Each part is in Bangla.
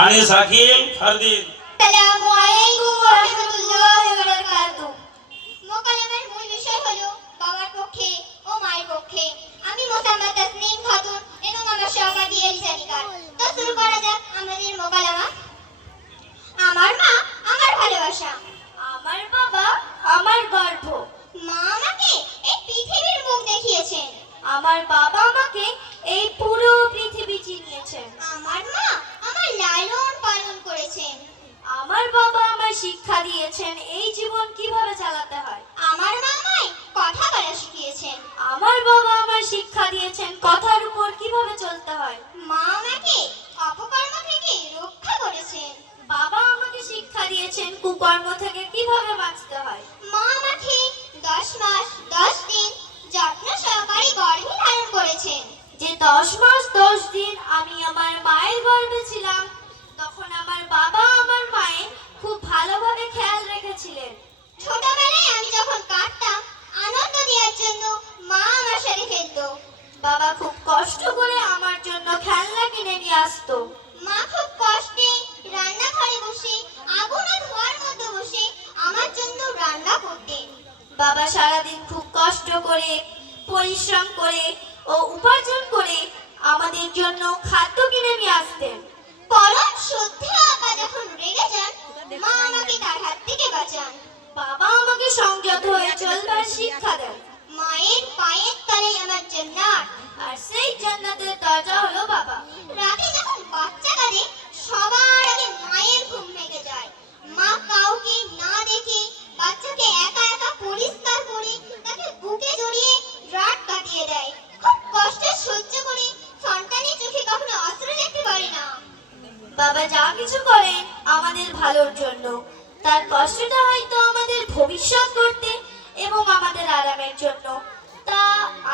আনিস হাকিম ফারদিন আসসালামু আলাইকুম ওয়া রাহমাতুল্লাহি ওয়া বারাকাতুহু। মোকালামার মূল বিষয় হলো বাবার পক্ষে ও মায়ের পক্ষে। আমি মোসাম্মদ তাসনিম খাতুন এবং আমার সহপাঠী এলিজা নিকার তো শুরু করা যাক আমাদের মোকালামা আমার মা আমার ভালোবাসা। আমার বাবা আমার গর্ব। মা আমাকে এই পৃথিবীর মুখ দেখিয়েছেন। আমার বাবা আমাকে দিয়েছেন এই জীবন কীভাবে চালাতে হয়? আমার মা আমায় কথা বলা শিখিয়েছেন। আমার বাবা আমায় শিক্ষা দিয়েছেন কথার উপর কীভাবে চলতে হয়। মা আমাকে অপকর্ম থেকে রক্ষা করেছেন। বাবা আমাকে শিক্ষা দিয়েছেন কুকর্ম থেকে কীভাবে বাঁচতে হয়। মা আমাকে দশ মাস দশ দিন যত্ন সহকারে গর্ভে ধারণ করেছেন। যে দশ মাস রেখেছিলেন ছোটবেলায় আমি যখন কাঁদতাম, আনন্দ দেওয়ার জন্য মা আমার সাথে খেলতো। বাবা খুব কষ্ট করে আমার জন্য খেলনা কিনে নিয়ে আসতো। মা খুব কষ্টে রান্নাঘরে বসে, আগুন ধোয়ার মধ্যে বসে আমার জন্য রান্না করতেন। বাবা সারাদিন খুব কষ্ট করে, পরিশ্রম করে ও উপার্জন করে আমাদের জন্য খাদ্য কিনে নিয়ে আসতেন। পরম শ্রদ্ধা বাবা যা কিছু করেন আমাদের ভালোর জন্য। তার কষ্টটা হয়তো আমাদের ভবিষ্যৎ করতে এবং আমাদের আরামের জন্য। তা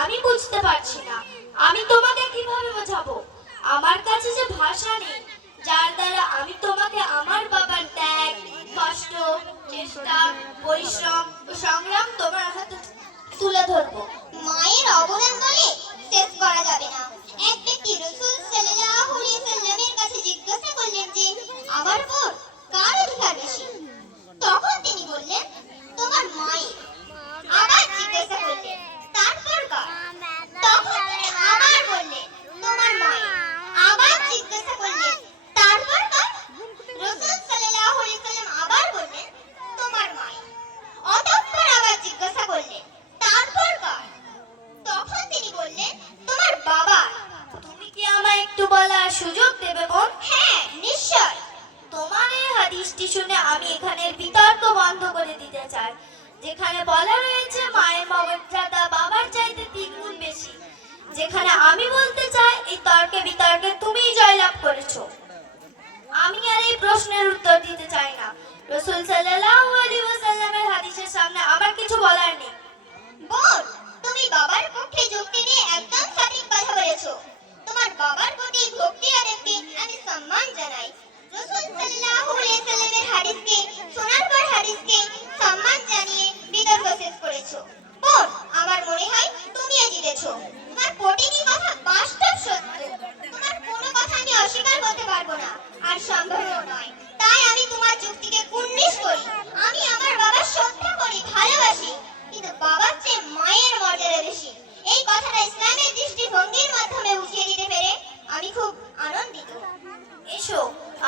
আমি বুঝতে পারছি না। আমি তোমাকে কীভাবে বোঝাবো? আমার কাছে যে ভাষা নেই, যার দ্বারা আমি তোমাকে আমার বাবার ত্যাগ, কষ্ট, চেষ্টা, পরিশ্রম সংগ্রাম তোমার হাতে তুলে ধরবো মায়ের অবদান বলে শেষ করা যাবে না এক ব্যক্তি রসুল সাল্লাল্লাহু আলাইহি সাল্লামের কাছে জিজ্ঞাসা করলেন যে আমার উপর কার অধিকার বেশি তখন তিনি বললেন তোমার মায়ের আবার জিজ্ঞাসা করলেন তারপর কার তখন তিনি আবার বললেন তোমার মায়ের আবার জিজ্ঞাসা করলেন তারপর কার রসুল সাল্লাল্লাহু আলাইহি সাল্লাম আবার বললেন তোমার মায়ের অতঃপর আবার জিজ্ঞাসা করলেন তারপর কার তখন তিনি বললেন তোমার বাবা তুমি কি আমায় একটু বলার সুযোগ দেবে বোন হ্যাঁ নিশ্চয়। তোমার এই হাদিসটি শুনে আমি এখানের বিতর্ক বন্ধ করে দিতে চাই। যেখানে বলা রয়েছে মায়ের মর্যাদা বাবার চাইতে তিন গুণ বেশি। যেখানে আমি বলতে চাই এই তর্কে বিতর্কে তুমিই জয়লাভ করেছ। আমি আর এই প্রশ্নের উত্তর দিতে চাই না। রসুল সাল্লাল্লাহু আলাইহি পারব না, আর সম্ভবও নয়। তাই আমি তোমার যুক্তিকে কুর্নিশ করি। আমি আমার বাবার শ্রদ্ধা করি ভালোবাসি। কিন্তু বাবার চেয়ে মায়ের মর্যাদা বেশি। এই কথাটা ইসলামের দৃষ্টিভঙ্গির মাধ্যমে বুঝিয়ে দিতে পেরে আমি খুব আনন্দিত। এসো,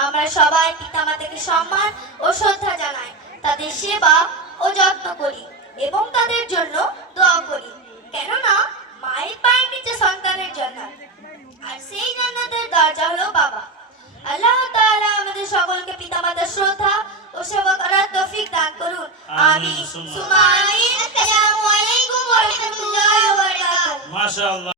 আমরা সবাই পিতামাতাকে সম্মান ও শ্রদ্ধা জানাই। তাদের সেবা ও যত্ন করি এবং তাদের জন্য দোয়া করি। কেননা শ্রদ্ধা ও সেবা করার তৌফিক দান করুন। আমিন সুমা আমিন। আসসালামু আলাইকুম ওয়া রাহমাতুল্লাহি ওয়া বারাকাতুহু। মাশাআল্লাহ।